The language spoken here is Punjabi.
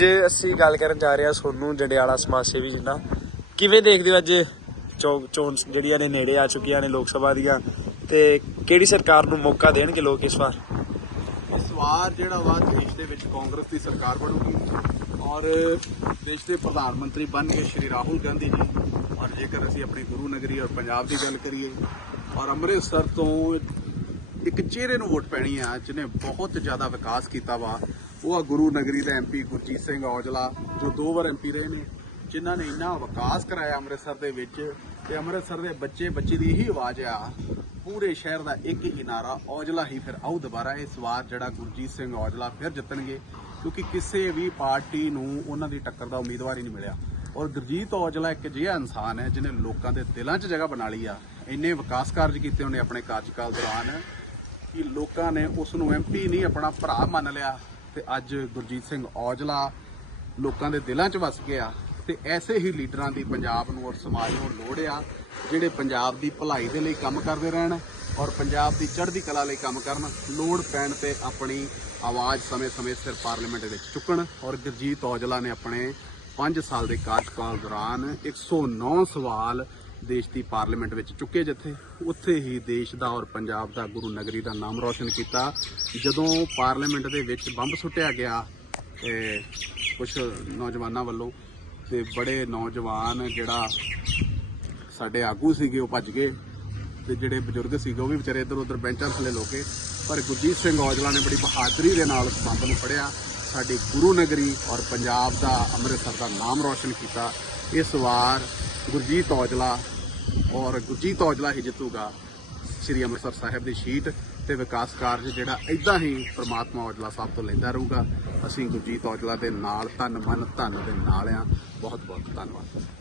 ਜੇ ਅਸੀਂ ਗੱਲ ਕਰਨ ਜਾ ਰਹੇ ਹਾਂ ਸੋਨੂੰ ਜੰਡਿਆਲਾ ਸਮਾਜ ਸੇਵੀ ਜੀ ਨਾਲ, ਕਿਵੇਂ ਦੇਖਦੇ ਹੋ ਅੱਜ ਚੋ- ਚੋਣ ਜਿਹੜੀਆਂ ਨੇ ਨੇੜੇ ਆ ਚੁੱਕੀਆਂ ਨੇ ਲੋਕ ਸਭਾ ਦੀਆਂ, ਤੇ ਕਿਹੜੀ ਸਰਕਾਰ ਨੂੰ ਮੌਕਾ ਦੇਣਗੇ ਲੋਕ ਇਸ ਵਾਰ? ਇਸ ਵਾਰ ਜਿਹੜਾ ਵਾ ਦੇਸ਼ ਦੇ ਵਿੱਚ ਕਾਂਗਰਸ ਦੀ ਸਰਕਾਰ ਬਣੂਗੀ ਔਰ ਦੇਸ਼ ਦੇ ਪ੍ਰਧਾਨ ਮੰਤਰੀ ਬਣ ਬਣਨਗੇ ਸ਼੍ਰੀ ਰਾਹੁਲ ਗਾਂਧੀ ਜੀ। ਔਰ ਜੇਕਰ ਅਸੀਂ ਆਪਣੀ ਗੁਰੂ ਨਗਰੀ ਔਰ ਪੰਜਾਬ ਦੀ ਗੱਲ ਕਰੀਏ ਔਰ ਅੰਮ੍ਰਿਤਸਰ ਤੋਂ ਇੱਕ ਚਿਹਰੇ ਨੂੰ ਵੋਟ ਪੈਣੀ ਆ ਜਿਹਨੇ ਬਹੁਤ ਜ਼ਿਆਦਾ ਵਿਕਾਸ ਕੀਤਾ ਵਾ ਉਹ ਆ ਗੁਰੂ ਨਗਰੀ ਦਾ ਐਮਪੀ ਗੁਰਜੀਤ ਸਿੰਘ ਔਜਲਾ, ਜੋ ਦੋ ਵਾਰ ਐਮਪੀ ਰਹੇ ਨੇ, ਜਿਨ੍ਹਾਂ ਨੇ ਇੰਨਾ ਵਿਕਾਸ ਕਰਾਇਆ ਅੰਮ੍ਰਿਤਸਰ ਦੇ ਵਿੱਚ, ਤੇ ਅੰਮ੍ਰਿਤਸਰ ਦੇ ਬੱਚੇ ਬੱਚੇ ਦੀ ਇਹੀ ਆਵਾਜ਼ ਆ, ਪੂਰੇ ਸ਼ਹਿਰ ਦਾ ਇੱਕ ਹੀ ਨਾਰਾ ਔਜਲਾ ਹੀ ਫਿਰ ਆਉ ਦੁਬਾਰਾ, ਇਸ ਵਾਰ ਜਿਹੜਾ ਗੁਰਜੀਤ ਸਿੰਘ ਔਜਲਾ ਫਿਰ ਜਿੱਤਣਗੇ, ਕਿਉਂਕਿ ਕਿਸੇ ਵੀ ਪਾਰਟੀ ਨੂੰ ਉਹਨਾਂ ਦੀ ਟੱਕਰ ਦਾ ਉਮੀਦਵਾਰ ਹੀ ਨਹੀਂ ਮਿਲਿਆ। ਔਰ ਗੁਰਜੀਤ ਔਜਲਾ ਇੱਕ ਅਜਿਹਾ ਇਨਸਾਨ ਹੈ, ਜਿਹਨੇ ਲੋਕਾਂ ਦੇ ਦਿਲਾਂ 'ਚ ਜਗ੍ਹਾ ਬਣਾ ਲਈ ਆ। ਇੰਨੇ ਵਿਕਾਸ ਕਾਰਜ ਕੀਤੇ ਉਹਨੇ ਆਪਣੇ ਕਾਰਜਕਾਲ ਦੌਰਾਨ, ਕਿ ਲੋਕਾਂ ਨੇ ਉਸ ਨੂੰ ਐਮਪੀ ਨਹੀਂ, ਆਪਣਾ ਭਰਾ ਮੰਨ ਲਿਆ। ਤੇ ਅੱਜ ਗੁਰਜੀਤ ਸਿੰਘ ਔਜਲਾ ਲੋਕਾਂ ਦੇ ਦਿਲਾਂ 'ਚ ਵਸ ਗਿਆ ਤੇ ਐਸੇ ਹੀ ਲੀਡਰਾਂ ਦੀ ਪੰਜਾਬ ਨੂੰ ਔਰ ਸਮਾਜ ਨੂੰ ਲੋੜ ਆ ਜਿਹੜੇ ਪੰਜਾਬ ਦੀ ਭਲਾਈ ਦੇ ਲਈ ਕੰਮ ਕਰਦੇ ਰਹਿਣ ਔਰ ਪੰਜਾਬ ਦੀ ਚੜ੍ਹਦੀ ਕਲਾ ਲਈ ਕੰਮ ਕਰਨ, ਲੋੜ ਪੈਣ ਤੇ ਆਪਣੀ ਆਵਾਜ਼ ਸਮੇਂ-ਸਮੇਂ ਸਿਰ ਪਾਰਲੀਮੈਂਟ ਵਿੱਚ ਚੁੱਕਣ ਔਰ ਗੁਰਜੀਤ ਔਜਲਾ ਨੇ ਆਪਣੇ 5 ਸਾਲ ਦੇ ਕਾਰਜਕਾਲ ਦੌਰਾਨ 109 ਸਵਾਲ ਦੇਸ਼ ਦੀ ਪਾਰਲੀਮੈਂਟ ਵਿੱਚ ਚੁੱਕੇ ਜਿੱਥੇ ਉੱਥੇ ਹੀ ਦੇਸ਼ ਦਾ ਔਰ ਪੰਜਾਬ ਦਾ ਗੁਰੂ ਨਗਰੀ ਦਾ ਨਾਮ ਰੌਸ਼ਨ ਕੀਤਾ। ਜਦੋਂ ਪਾਰਲੀਮੈਂਟ ਦੇ ਵਿੱਚ ਬੰਬ ਸੁੱਟਿਆ ਗਿਆ, ਤੇ ਕੁਝ ਨੌਜਵਾਨਾਂ ਵੱਲੋਂ ਤੇ ਬੜੇ ਨੌਜਵਾਨ ਜਿਹੜਾ ਸਾਡੇ ਆਗੂ ਸੀਗੇ, ਉਹ ਭੱਜ ਗਏ ਤੇ ਜਿਹੜੇ ਬਜ਼ੁਰਗ ਸੀਗੇ, ਉਹ ਵੀ ਵਿਚਾਰੇ ਇੱਧਰ ਉੱਧਰ ਬੈਂਚਾਂ ਥੱਲੇ ਲੋਕੇ ਪਰ ਗੁਰਜੀਤ ਸਿੰਘ ਔਜਲਾ ਨੇ ਬੜੀ ਬਹਾਦਰੀ ਦੇ ਨਾਲ ਉਸ ਬੰਬ ਨੂੰ ਫੜਿਆ। ਸਾਡੀ ਗੁਰੂ ਨਗਰੀ ਔਰ ਪੰਜਾਬ ਦਾ ਅੰਮ੍ਰਿਤਸਰ ਦਾ ਨਾਮ ਰੌਸ਼ਨ ਕੀਤਾ। ਇਸ ਵਾਰ ਗੁਰਜੀਤ ਔਜਲਾ ਔਰ ਗੁਰਜੀਤ ਔਜਲਾ ਹੀ ਜਿੱਤੂਗਾ ਸ੍ਰੀ ਅੰਮ੍ਰਿਤਸਰ ਸਾਹਿਬ ਦੀ ਸ਼ੀਟ ਤੇ ਵਿਕਾਸ ਕਾਰਜ ਜਿਹੜਾ ਇਦਾਂ ਹੀ ਪ੍ਰਮਾਤਮਾ ਔਜਲਾ ਸਾਹਿਬ ਤੋਂ ਲੈਂਦਾ ਰਹੂਗਾ। ਅਸੀਂ ਗੁਰਜੀਤ ਔਜਲਾ ਦੇ ਨਾਲ ਤਨ ਮਨ, ਧਨ ਦੇ ਨਾਲ ਆ। ਬਹੁਤ ਬਹੁਤ ਧੰਨਵਾਦ।